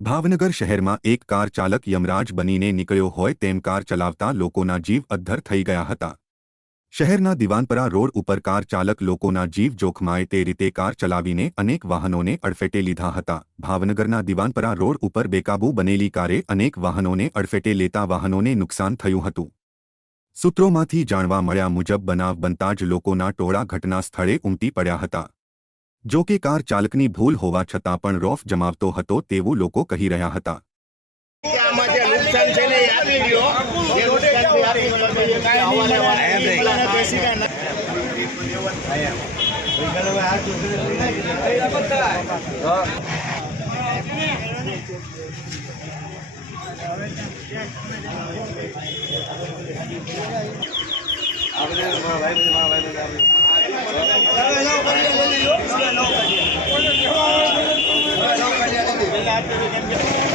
ભાવનગર શહેરમાં એક કાર ચાલક યમરાજ બનીને નીકળ્યો હોય તેમ કાર ચલાવતા લોકોના જીવ અદ્ધર થઈ ગયા હતા. શહેરના દિવાનપરા રોડ ઉપર કાર ચાલક લોકોના જીવ જોખમાય તે રીતે કાર ચલાવીને અનેક વાહનોને અડફેટે લીધા હતા. ભાવનગરના દિવાનપરા રોડ ઉપર બેકાબૂ બનેલી કારે અનેક વાહનોને અડફેટે લેતા વાહનોને નુકસાન થયું હતું. સૂત્રોમાંથી જાણવા મળ્યા મુજબ બનાવ બનતા જ લોકોના ટોળા ઘટના સ્થળે ઉમટી પડ્યા હતા. જો કે કાર ચાલકની ભૂલ હોવા છતાં પણ રોફ જમાવતો હતો તેવું લોકો કહી રહ્યા હતા કે આમાં જે નુકસાન છે Yeah, yeah, yeah.